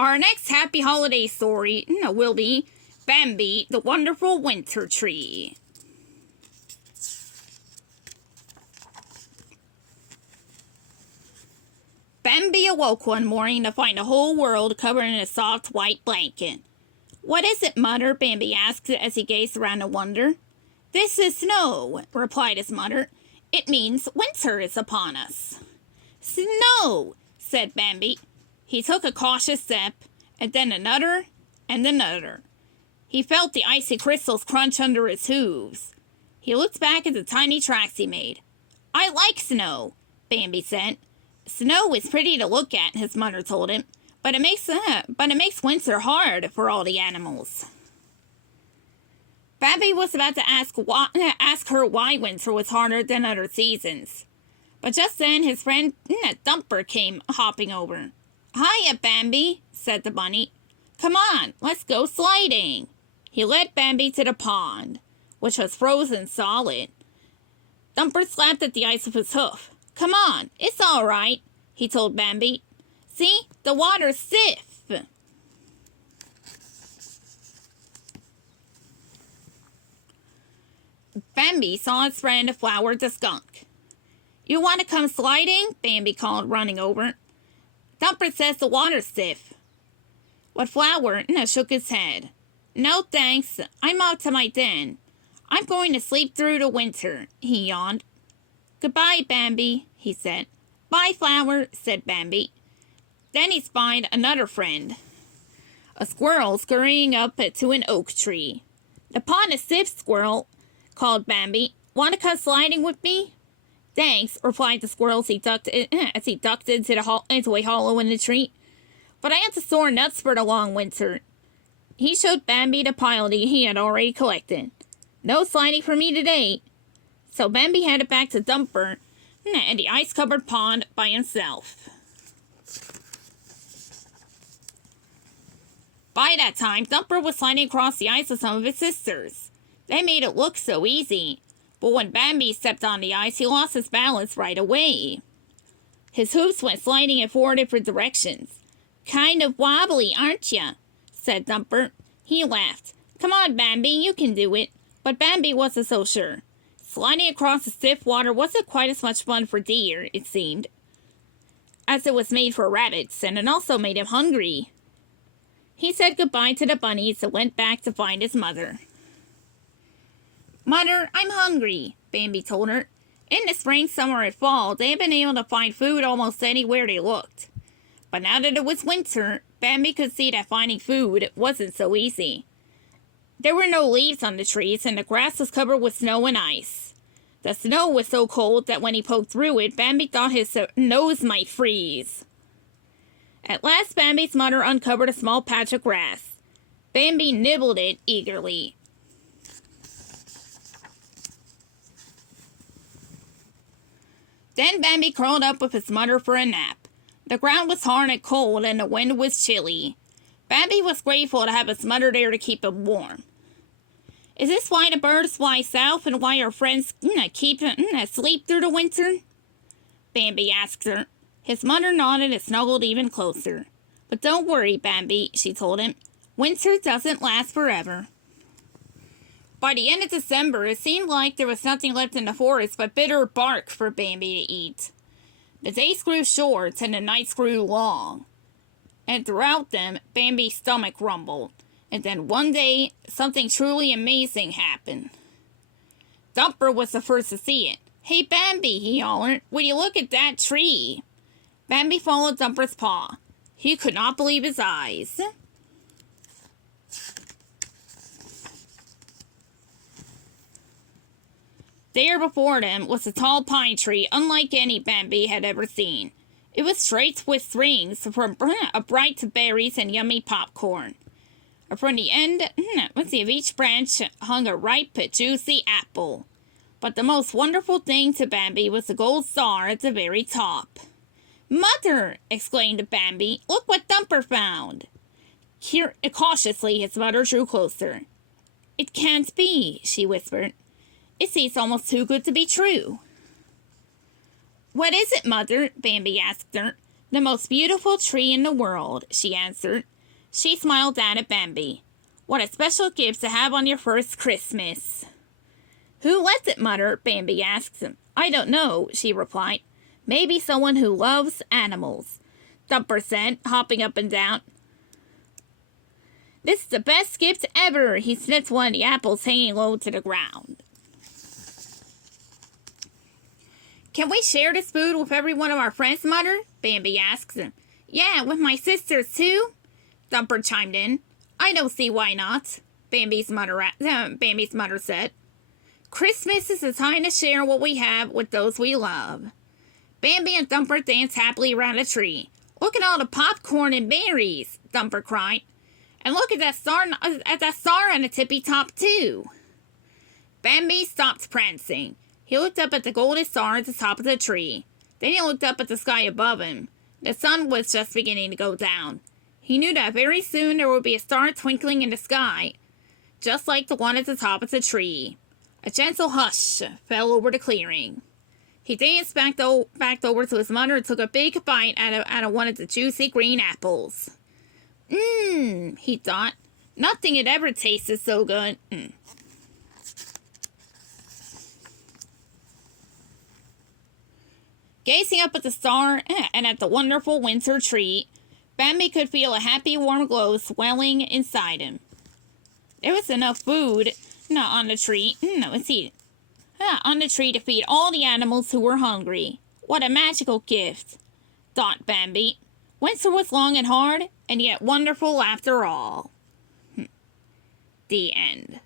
Our next happy holiday story will be Bambi, the Wonderful Winter Tree. Bambi awoke one morning to find the whole world covered in a soft white blanket. "What is it, Mother?" Bambi asked as he gazed around in wonder. "This is snow," replied his mother. "It means winter is upon us." "Snow," said Bambi. He took a cautious step, and then another, and another. He felt the icy crystals crunch under his hooves. He looked back at the tiny tracks he made. "I like snow," Bambi said. "Snow is pretty to look at," his mother told him, but it makes winter hard for all the animals. Bambi was about to ask her why winter was harder than other seasons. But just then his friend Dumper came hopping over. "Hiya, Bambi," said the bunny. "Come on, let's go sliding." He led Bambi to the pond, which was frozen solid. Dumper slapped at the ice with his hoof. "Come on, it's all right," he told Bambi. "See, the water's stiff." Bambi saw his friend Flower the skunk. "You want to come sliding?" Bambi called, running over. "Dumper says the water's stiff." But Flower shook his head. "No thanks, I'm off to my den. I'm going to sleep through the winter," he yawned. "Goodbye, Bambi," he said. "Bye, Flower," said Bambi. Then he spied another friend, a squirrel scurrying up to an oak tree. "The pond is stiff, squirrel," called Bambi. "Want to come sliding with me?" "Thanks," replied the squirrel as he ducked into a hollow in the tree. "But I have to store nuts for the long winter." He showed Bambi the pile he had already collected. "No sliding for me today." So Bambi headed back to Dumper and the ice-covered pond by himself. By that time, Dumper was sliding across the ice with some of his sisters. They made it look so easy, but when Bambi stepped on the ice, he lost his balance right away. His hooves went sliding in 4 different directions. "Kind of wobbly, aren't ya?" said Dumper. He laughed. "Come on, Bambi, you can do it." But Bambi wasn't so sure. Sliding across the stiff water wasn't quite as much fun for Deer, it seemed, as it was made for rabbits, and it also made him hungry. He said goodbye to the bunnies and went back to find his mother. "Mother, I'm hungry," Bambi told her. In the spring, summer, and fall, they had been able to find food almost anywhere they looked. But now that it was winter, Bambi could see that finding food wasn't so easy. There were no leaves on the trees, and the grass was covered with snow and ice. The snow was so cold that when he poked through it, Bambi thought his nose might freeze. At last, Bambi's mother uncovered a small patch of grass. Bambi nibbled it eagerly. Then Bambi curled up with his mother for a nap. The ground was hard and cold, and the wind was chilly. Bambi was grateful to have his mother there to keep him warm. "Is this why the birds fly south and why our friends keep sleep through the winter?" Bambi asked her. His mother nodded and snuggled even closer. "But don't worry, Bambi," she told him. "Winter doesn't last forever." By the end of December, it seemed like there was nothing left in the forest but bitter bark for Bambi to eat. The days grew short and the nights grew long. And throughout them, Bambi's stomach rumbled. And then one day, something truly amazing happened. Dumper was the first to see it. "Hey, Bambi," he hollered, "will you look at that tree?" Bambi followed Dumper's paw. He could not believe his eyes. There before them was a tall pine tree unlike any Bambi had ever seen. It was straight with strings from bright berries and yummy popcorn. From the end of each branch hung a ripe, juicy apple. But the most wonderful thing to Bambi was the gold star at the very top. "Mother!" exclaimed Bambi. "Look what Dumper found!" Cautiously, his mother drew closer. "It can't be," she whispered. "It seems almost too good to be true." "What is it, Mother?" Bambi asked her. The most beautiful tree in the world, she answered. She smiled down at Bambi. What a special gift to have on your first Christmas. Who left it, Mother? Bambi asked him. I don't know, she replied. Maybe someone who loves animals, Thumper said, hopping up and down. This is the best gift ever, he sniffed one of the apples hanging low to the ground. Can we share this food with every one of our friends, Mother? Bambi asked him. Yeah, with my sisters, too? Thumper chimed in. I don't see why not, Bambi's mother said. Christmas is the time to share what we have with those we love. Bambi and Thumper danced happily around a tree. Look at all the popcorn and berries, Thumper cried. And look at that star on the tippy top, too. Bambi stopped prancing. He looked up at the golden star at the top of the tree. Then he looked up at the sky above him. The sun was just beginning to go down. He knew that very soon there would be a star twinkling in the sky, just like the one at the top of the tree. A gentle hush fell over the clearing. He danced back over to his mother and took a big bite out of one of the juicy green apples. He thought. Nothing had ever tasted so good. Gazing up at the star and at the wonderful winter treat, Bambi could feel a happy warm glow swelling inside him. There was enough food on the tree to feed all the animals who were hungry. What a magical gift, thought Bambi. Winter was long and hard, and yet wonderful after all. The end.